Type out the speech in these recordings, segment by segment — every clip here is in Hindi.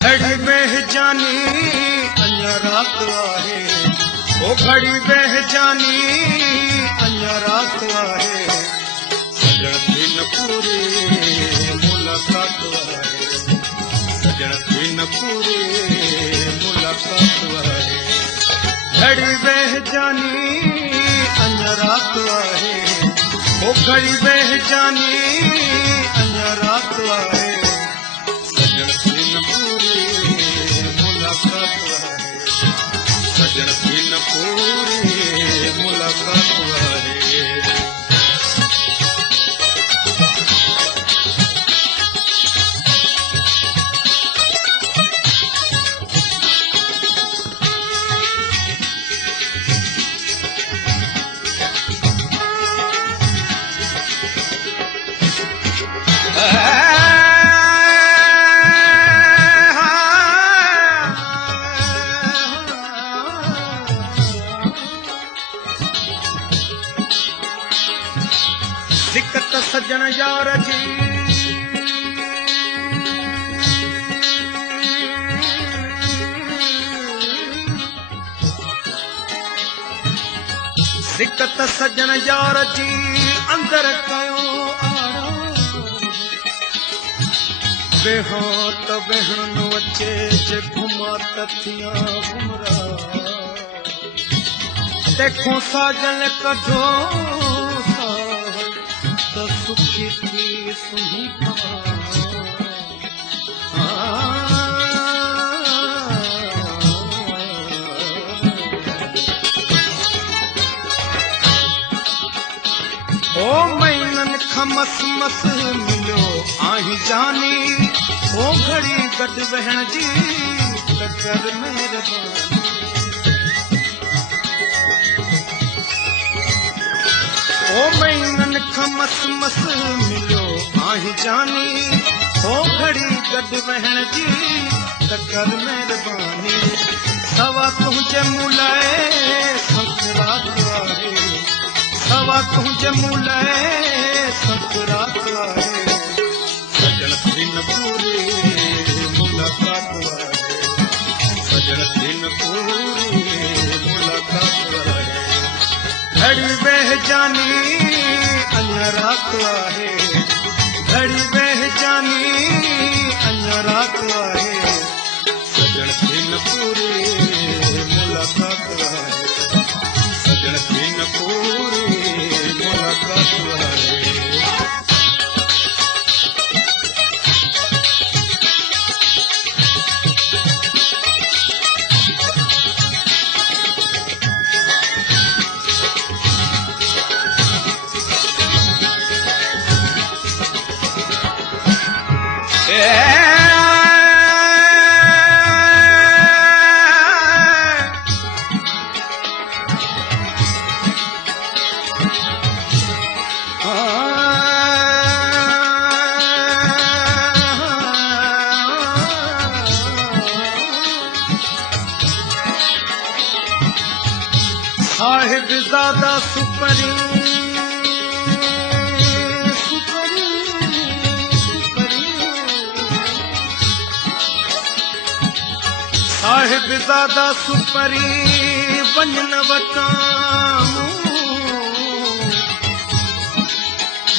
घड़ी बह जानी अञा रात आहे, ओ घड़ी बह जानी अञा रात आहे, सजण दिन पूरे मुलाकात आहे, सजण दिन पूरे मुलाकात आहे। घड़ी बह जानी अञा रात आहे, ओ घड़ी बह जानी अञा रात आहे, सजण दिन पूरे मुलाकात आहे, सजण दिन पूरे मुलाकात आहे। दिक्कत सजन यार जी, दिक्कत सजन यार जी अंदर कयो बेहों त बहन अचे जे घुमा तथिया घुमरा, देखो साजन कढो तो सुखी थी सुनी ओ मैनन खमस मस मिलो आही जानी, ओ घड़ी गट बहन जी टकर मेहरबानी। ओ मैनन खमस मस मिलो आही जानी, ओ घड़ी गट बहन जी टकर मेहरबानी। सवा तुझे मुलाए संकरात आहे, सवा तुझे मुलाए संकरात आहे, सजन दिन पूरे मुलाकात आहे, सजन दिन पूरे मुलाकात आहे। घड़ी बह जानी अञा रात आहे, घड़ी बह जानी अञा रात आहे, सजन दिन पूरे मुलाकात आहे, सजन दिन पूरे मुलाकात आहे। साहिब ज़ादा सुपरी सुपरी सुपरी, साहिब ज़ादा सुपरी वञन वटां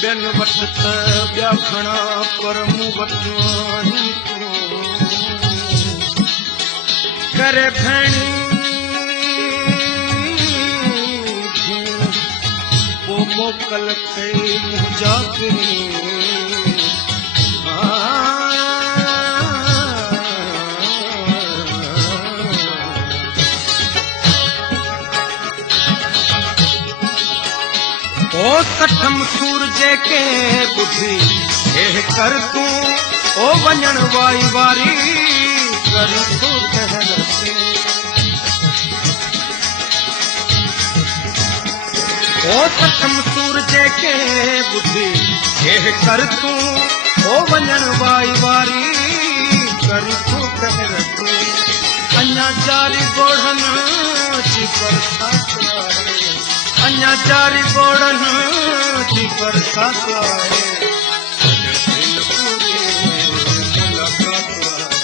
ॿियनि वटि त ॿिया खणा पर मूं वटि आहीं तूं, करे भेणी मोकल कई मुंहिंजा ओ सठम सूर जेके ॿुधी हे कर तूं, ओ वञण वाई वारी करी थो कहर से। ओ सठम सूर जेके ॿुधी हे कर तूं, ओ वञण वाई वारी करी थो कहर तूं। अञा जारी ॻोढ़नि जी बरसात आहे, अञा जारी ॻोढ़नि जी बरसात आहे, सजण दिन पूरे मुलाकात आहे,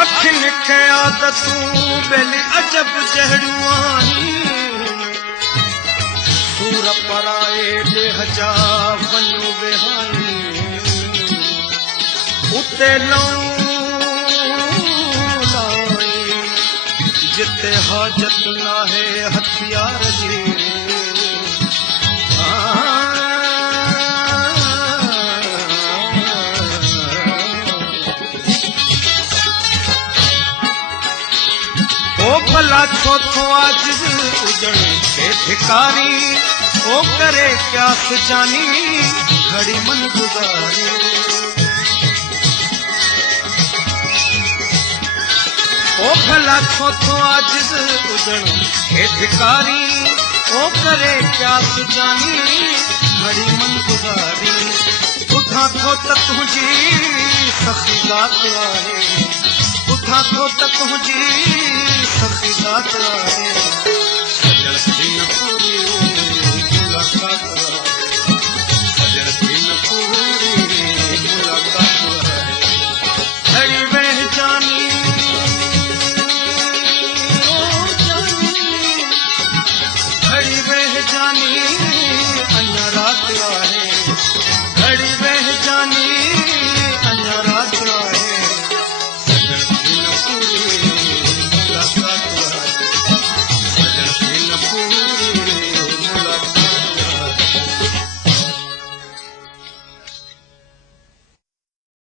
अखिन खे आदतूं बेली अजब जहिड़ियूं आहिनि सूर पराए ॾेह जा वञूं वेहाई उते लऊं लाई जिते हाजत नाहे हथियार जी ओ भला छो थो आजिज़ उजण के भिकारी ओ करे क्यास जानी घड़ी मन गुज़ारी ओ भला छो थो आजिज़ उजण के भिकारी ओ करे क्यास जानी घड़ी मन गुज़ारी ॿुधां थो त तुंहिंजी सखी ज़ात आहे ॿुधां थो त तुंहिंजी सखी ज़ात आहे